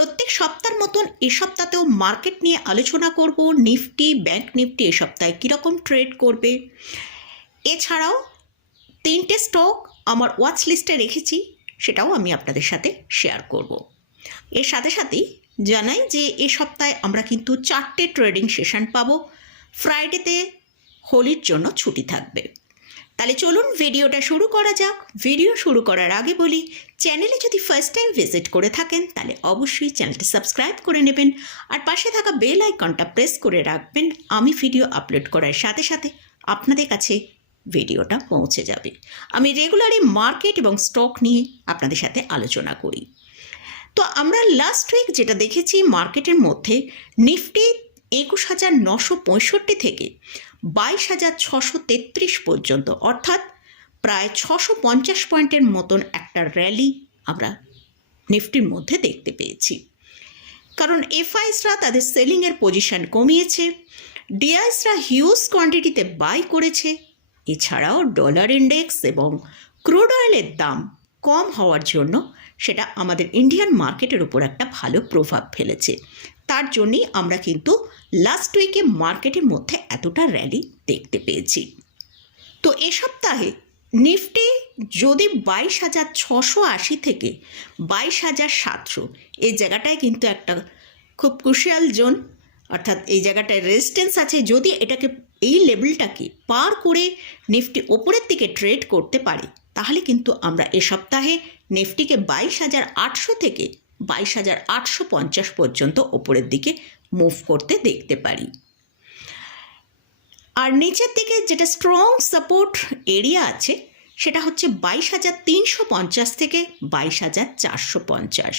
প্রত্যেক সপ্তাহের মতন এ সপ্তাহতেও মার্কেট নিয়ে আলোচনা করব। নিফটি, ব্যাংক নিফটি এ সপ্তাহে কীরকম ট্রেড করবে। এছাড়াও তিনটে স্টক আমার ওয়াচ লিস্টে রেখেছি, সেটাও আমি আপনাদের সাথে শেয়ার করব। এর সাথে সাথেই জানাই যে এ সপ্তাহে আমরা কিন্তু চারটে ট্রেডিং সেশন পাবো। ফ্রাইডেতে হোলির জন্য ছুটি থাকবে। তাহলে চলুন ভিডিওটা শুরু করা যাক। ভিডিও শুরু করার আগে বলি চ্যানেলে যদি ফার্স্ট টাইম ভিজিট করে থাকেন, তাহলে অবশ্যই চ্যানেলটি সাবস্ক্রাইব করে নেবেন। আর পাশে থাকা বেল আইকনটা প্রেস করে রাখবেন। আমি ভিডিও আপলোড করার সাথে সাথে আপনাদের কাছে ভিডিওটা পৌঁছে যাবে। আমি রেগুলারই মার্কেট এবং স্টক নিয়ে আপনাদের সাথে আলোচনা করি। তো আমরা লাস্ট উইক যেটা দেখেছি মার্কেটের মধ্যে নিফটি একুশ হাজার নশো পঁয়ষট্টি থেকে বাইশ হাজার ছশো তেত্রিশ পর্যন্ত, অর্থাৎ প্রায় ছশো পঞ্চাশ পয়েন্টের মতন একটা র্যালি আমরা নিফটির মধ্যে দেখতে পেয়েছি। কারণ এফআইসরা তাদের সেলিংয়ের পজিশন কমিয়েছে ডিআইসরা হিউজ কোয়ান্টিটিতে বাই করেছে, এছাড়াও ডলার ইন্ডেক্স এবং ক্রুড অয়েলের দাম কম হওয়ার জন্য সেটা আমাদের ইন্ডিয়ান মার্কেটের উপর একটা ভালো প্রভাব ফেলেছে। তার জন্যই আমরা কিন্তু লাস্ট উইকে মার্কেটের মধ্যে এতটা র্যালি দেখতে পেয়েছি। তো এ সপ্তাহে নিফটি যদি বাইশ হাজার ছশো আশি থেকে বাইশ হাজার সাতশো, এই জায়গাটায় কিন্তু একটা খুব ক্রুশিয়াল জোন অর্থাৎ এই জায়গাটায় রেজিস্ট্যান্স আছে। যদি এটাকে এই লেভেলটাকে পার করে নিফটি ওপরের দিকে ট্রেড করতে পারে তাহলে কিন্তু আমরা এ সপ্তাহে নিফটিকে বাইশ হাজার আটশো থেকে বাইশ হাজার আটশো পঞ্চাশ পর্যন্ত ওপরের দিকে মুভ করতে দেখতে পারি। আর নিচের দিকে যেটা স্ট্রং সাপোর্ট এরিয়া আছে, সেটা হচ্ছে বাইশ হাজার তিনশো পঞ্চাশ থেকে বাইশ হাজার চারশো পঞ্চাশ।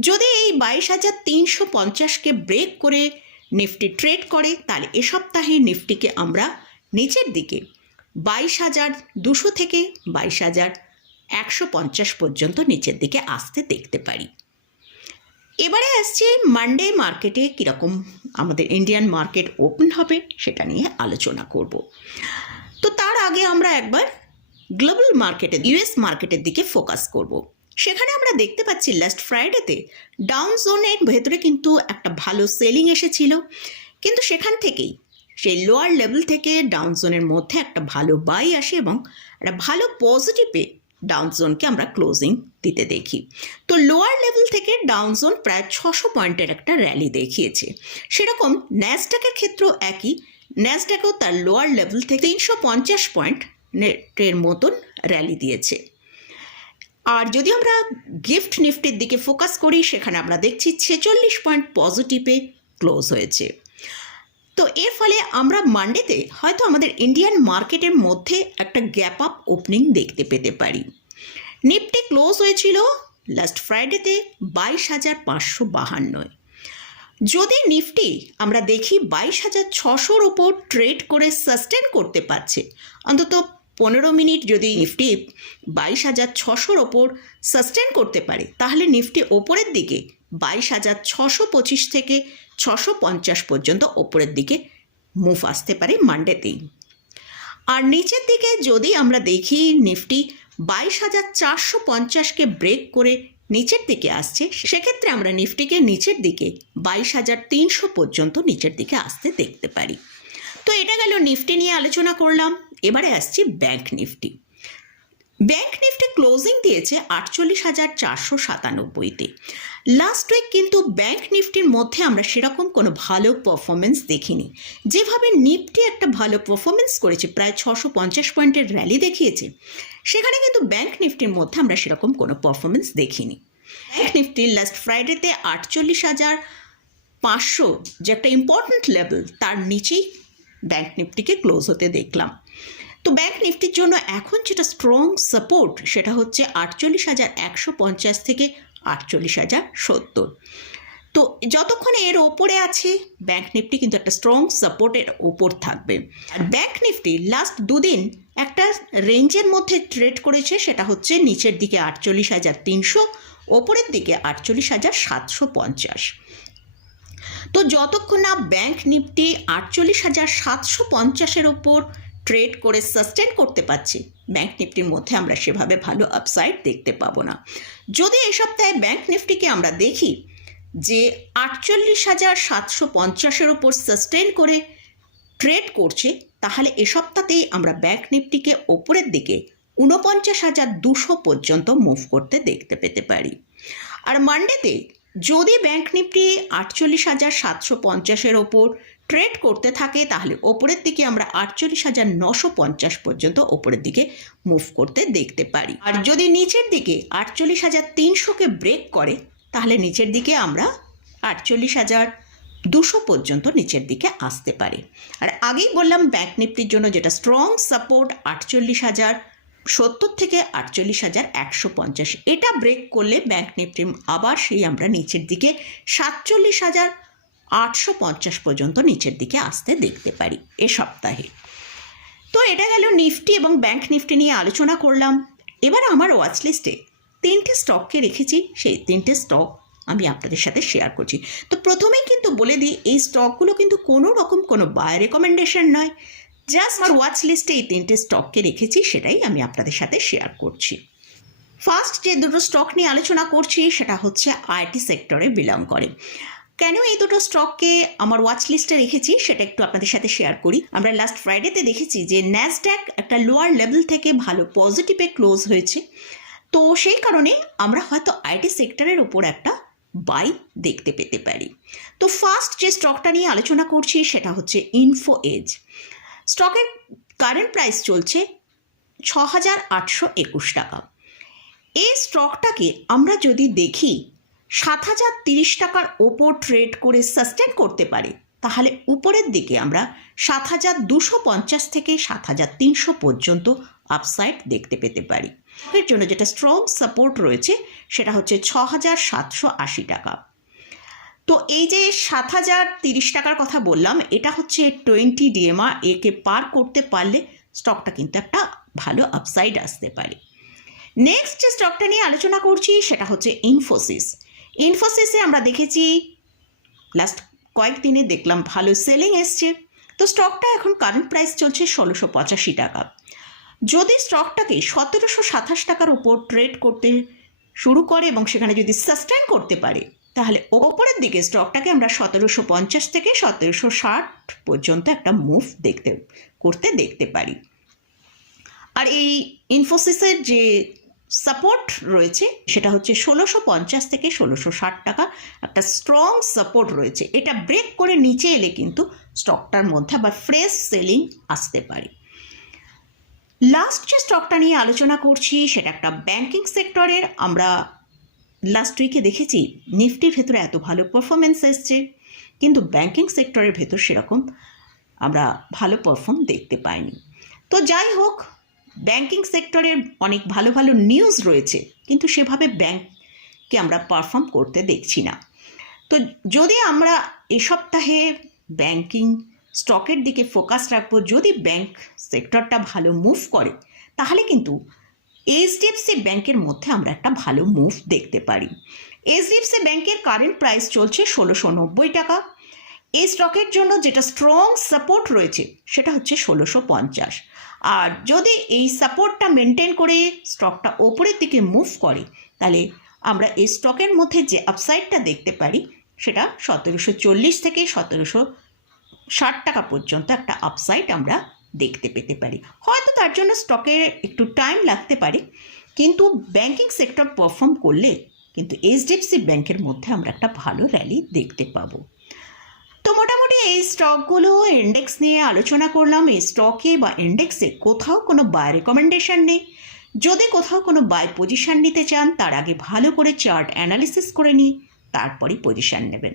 যদি এই বাইশ হাজার তিনশো পঞ্চাশকে ব্রেক করে নিফটি ট্রেড করে, তাহলে এ সপ্তাহে নিফটিকে আমরা নিচের দিকে বাইশ হাজার, দুশো থেকে বাইশ হাজার, একশো পঞ্চাশ পর্যন্ত নিচের দিকে আসতে দেখতে পারি। এবারে আসছে মানডে মার্কেটে কীরকম আমাদের ইন্ডিয়ান মার্কেট ওপেন হবে সেটা নিয়ে আলোচনা করব। তো তার আগে আমরা একবার গ্লোবাল মার্কেটে ইউএস মার্কেটের দিকে ফোকাস করব। সেখানে আমরা দেখতে পাচ্ছি লাস্ট ফ্রাইডেতে ডাউন জোনের ভেতরে কিন্তু একটা ভালো সেলিং এসেছিল। কিন্তু সেখান থেকেই সেই লোয়ার লেভেল থেকে ডাউন জোনের মধ্যে একটা ভালো বাই আসে এবং একটা ভালো পজিটিভে ডাউন জোনকে আমরা ক্লোজিং দিতে দেখি। তো লোয়ার লেভেল থেকে ডাউন জোন প্রায় ছশো পয়েন্টের একটা র্যালি দেখিয়েছে। সেরকম ন্যাসডাকের ক্ষেত্রেও একই। ন্যাসডাকেও তার লোয়ার লেভেল থেকে তিনশো পঞ্চাশ পয়েন্ট নেটের মতন র্যালি দিয়েছে। আর যদি আমরা গিফট নিফটির দিকে ফোকাস করি, সেখানে আমরা দেখছি ছেচল্লিশ পয়েন্ট পজিটিভে ক্লোজ হয়েছে। তো এর ফলে আমরা মান্ডেতে হয়তো আমাদের ইন্ডিয়ান মার্কেটের মধ্যে একটা গ্যাপ আপ ওপেনিং দেখতে পেতে পারি। নিফটি ক্লোজ হয়েছিল লাস্ট ফ্রাইডেতে বাইশ হাজার পাঁচশো বাহান্নয় যদি নিফটি আমরা দেখি বাইশ হাজার ছশোর ওপর ট্রেড করে সাস্টেন করতে পারছে, অন্তত পনেরো মিনিট যদি নিফটি বাইশ হাজার ছশোর ওপর সাস্টেন করতে পারে, তাহলে নিফটি ওপরের দিকে বাইশ হাজার ছশো পঁচিশ থেকে ছশো পঞ্চাশ পর্যন্ত ওপরের দিকে মুভ আসতে পারে মান্ডেতেই আর নিচের দিকে যদি আমরা দেখি নিফটি বাইশ হাজার চারশো পঞ্চাশকে ব্রেক করে নিচের দিকে আসছে, সেক্ষেত্রে আমরা নিফটিকে নিচের দিকে বাইশ হাজার তিনশো পর্যন্ত নিচের দিকে আসতে দেখতে পারি। তো এটা গেল নিফটি নিয়ে আলোচনা করলাম। এবারে আসছি bank Nifty. Bank Nifty closing দিয়েছে আটচল্লিশ হাজার চারশো সাতানব্বইতে। লাস্ট উইক কিন্তু ব্যাংক নিফটির মধ্যে আমরা সেরকম কোনো ভালো পারফরমেন্স দেখিনি। যেভাবে নিফটি একটা ভালো পারফরমেন্স করেছে, প্রায় ছশো পঞ্চাশ পয়েন্টের র্যালি দেখিয়েছে, সেখানে কিন্তু ব্যাংক নিফটির মধ্যে আমরা সেরকম কোনো পারফরমেন্স দেখিনি। ব্যাংক নিফটি লাস্ট ফ্রাইডেতে আটচল্লিশ হাজার পাঁচশো, যে একটা ইম্পর্ট্যান্ট লেভেল তার নিচেই ব্যাংক নিফটিকে ক্লোজ হতে দেখলাম। তো ব্যাংক নিফটির জন্য এখন যেটা স্ট্রং সাপোর্ট সেটা হচ্ছে আটচল্লিশ হাজার একশো পঞ্চাশ থেকে আটচল্লিশ হাজার সত্তর। তো যতক্ষণ এর ওপরে আছে, ব্যাংক নিফটি কিন্তু একটা স্ট্রং সাপোর্টের ওপর থাকবে। আর ব্যাংক নিফটি লাস্ট দুদিন একটা রেঞ্জের মধ্যে ট্রেড করেছে, সেটা হচ্ছে নিচের দিকে আটচল্লিশ হাজার তিনশো, ওপরের দিকে আটচল্লিশ হাজার সাতশো পঞ্চাশ। তো যতক্ষণ না ব্যাংক নিফটি আটচল্লিশ হাজার সাতশো পঞ্চাশের ওপর ট্রেড করে সাস্টেন করতে পারছি ব্যাংক নিফটির মধ্যে আমরা সেভাবে ভালো আপসাইড দেখতে পাবো না। যদি এই সপ্তাহে ব্যাংক নিফটিকে আমরা দেখি যে আটচল্লিশ হাজার সাতশো পঞ্চাশের ওপর সাস্টেন করে ট্রেড করছে, তাহলে এ সপ্তাহতেই আমরা ব্যাংক নিফটিকে ওপরের দিকে ঊনপঞ্চাশ হাজার দুশো পর্যন্ত মুভ করতে দেখতে পেতে পারি। আর মান্ডেতে যদি ব্যাংক নিফটি আটচল্লিশ হাজার সাতশো পঞ্চাশের ওপর ট্রেড করতে থাকে, তাহলে ওপরের দিকে আমরা আটচল্লিশ হাজার নশো পঞ্চাশ পর্যন্ত ওপরের দিকে মুভ করতে দেখতে পারি। আর যদি নিচের দিকে আটচল্লিশ হাজার তিনশোকে ব্রেক করে, তাহলে নিচের দিকে আমরা আটচল্লিশ হাজার দুশো পর্যন্ত নিচের দিকে আসতে পারে। আর আগেই বললাম ব্যাংক নিফটির জন্য যেটা স্ট্রং সাপোর্ট আটচল্লিশ হাজার সত্তর থেকে আটচল্লিশ হাজার একশো পঞ্চাশ। এটা ব্রেক করলে ব্যাংক নিফটি আবার সেই আমরা নিচের দিকে সাতচল্লিশ হাজার আটশো পঞ্চাশ পর্যন্ত নিচের দিকে আসতে দেখতে পারি এ সপ্তাহে। তো এটা গেল নিফটি এবং ব্যাংক নিফটি নিয়ে আলোচনা করলাম। এবার আমার ওয়াচ লিস্টে তিনটে স্টককে রেখেছি। সেই তিনটে স্টক আমি আপনাদের সাথে শেয়ার করছি। তো প্রথমেই কিন্তু বলে দিই, এই স্টকগুলো কিন্তু কোনো রকম কোনো বায় রেকমেন্ডেশন নয়। জাস্ট আমার ওয়াচ লিস্টে এই তিনটে স্টককে রেখেছি, সেটাই আমি আপনাদের সাথে শেয়ার করছি। ফার্স্ট যে দুটো স্টক নিয়ে আলোচনা করছি, সেটা হচ্ছে আইটি সেক্টরে বিলং করে। কেন এই দুটো স্টককে আমার ওয়াচ লিস্টে রেখেছি, সেটা একটু আপনাদের সাথে শেয়ার করি। আমরা লাস্ট ফ্রাইডেতে দেখেছি যে ন্যাসড্যাক একটা লোয়ার লেভেল থেকে ভালো পজিটিভে ক্লোজ হয়েছে। তো সেই কারণে আমরা হয়তো আইটি সেক্টরের ওপর একটা বাই দেখতে পেতে পারি। তো ফার্স্ট যে স্টকটা নিয়ে আলোচনা করছি, সেটা হচ্ছে ইনফো এজ স্টকের কারেন্ট প্রাইস চলছে ছ হাজার আটশো একুশ টাকা। এই স্টকটাকে আমরা যদি দেখি সাত হাজার তিরিশ টাকার ওপর ট্রেড করে সাস্টেন করতে পারে, তাহলে উপরের দিকে আমরা সাত হাজার দুশো পঞ্চাশ থেকে সাত হাজার তিনশো পর্যন্ত আপসাইড দেখতে পেতে পারি। এর জন্য যেটা স্ট্রং সাপোর্ট রয়েছে, সেটা হচ্ছে ছ হাজার সাতশো আশি টাকা। তো এই যে সাত হাজার তিরিশ টাকার কথা বললাম, এটা হচ্ছে টোয়েন্টি ডিএমআর, একে পার করতে পারলে স্টকটা কিন্তু একটা ভালো আপসাইড আসতে পারে। নেক্সট যে স্টকটা নিয়ে আলোচনা করছি, সেটা হচ্ছে ইনফোসিস ইনফোসিসে আমরা দেখেছি লাস্ট কয়েকদিনে দেখলাম ভালো সেলিং এসছে। তো স্টকটা এখন কারেন্ট প্রাইস চলছে ষোলোশো পঁচাশি টাকা। যদি স্টকটাকে সতেরোশো সাতাশ টাকার উপর ট্রেড করতে শুরু করে এবং সেখানে যদি সাস্টেন করতে পারে তাহলে ওপরের দিকে স্টকটাকে আমরা সতেরোশো পঞ্চাশ থেকে সতেরোশো ষাট পর্যন্ত একটা মুভ দেখতে, করতে দেখতে পারি। আর এই ইনফোসিসের যে সাপোর্ট রয়েছে, সেটা হচ্ছে ষোলোশো পঞ্চাশ থেকে ষোলোশো ষাট টাকা একটা স্ট্রং সাপোর্ট রয়েছে। এটা ব্রেক করে নিচে এলে কিন্তু স্টকটার মধ্যে আবার ফ্রেশ সেলিং আসতে পারে। লাস্ট যে স্টকটা নিয়ে আলোচনা করছি, সেটা একটা ব্যাংকিং সেক্টরের আমরা লাস্ট উইকে দেখেছি, নিফটির ভেতরে এত ভালো পারফরমেন্স এসছে। কিন্তু ব্যাংকিং সেক্টরের ভেতর সেরকম আমরা ভালো পারফর্ম দেখতে পাইনি। তো যাই হোক ব্যাংকিং সেক্টরের অনেক ভালো ভালো নিউজ রয়েছে, কিন্তু সেভাবে ব্যাংককে আমরা পারফর্ম করতে দেখছি না। তো যদি আমরা এ সপ্তাহে ব্যাংকিং স্টকের দিকে ফোকাস রাখব, যদি ব্যাংক সেক্টরটা ভালো মুভ করে, তাহলে কিন্তু এইচডিএফসি ব্যাংকের মধ্যে আমরা একটা ভালো মুভ দেখতে পারি। এইচডিএফসি ব্যাংকের কারেন্ট প্রাইস চলছে ষোলোশো নব্বই টাকা। এই স্টকের জন্য যেটা স্ট্রং সাপোর্ট রয়েছে সেটা হচ্ছে ষোলোশো পঞ্চাশ। আর যদি এই সাপোর্টটা মেনটেন করে স্টকটা ওপরের দিকে মুভ করে, তাহলে আমরা এই স্টকের মধ্যে যে আপসাইডটা দেখতে পারি, সেটা সতেরোশো চল্লিশ থেকে সতেরোশো ষাট টাকা পর্যন্ত একটা আপসাইড আমরা দেখতে পেতে পারি। হয়তো তার জন্য স্টকে একটু টাইম লাগতে পারে, কিন্তু ব্যাংকিং সেক্টর পারফর্ম করলে কিন্তু এইচডিএফসি ব্যাংকের মধ্যে আমরা একটা ভালো র্যালি দেখতে পাবো। তো মোটামুটি এই স্টকগুলো ইন্ডেক্স নিয়ে আলোচনা করলাম। এই স্টকে বা ইন্ডেক্সে কোথাও কোনো বাই রেকমেন্ডেশন নেই। যদি কোথাও কোনো বাই পজিশন নিতে চান, তার আগে ভালো করে চার্ট অ্যানালিসিস করে নিই তারপরই পজিশন নেবেন।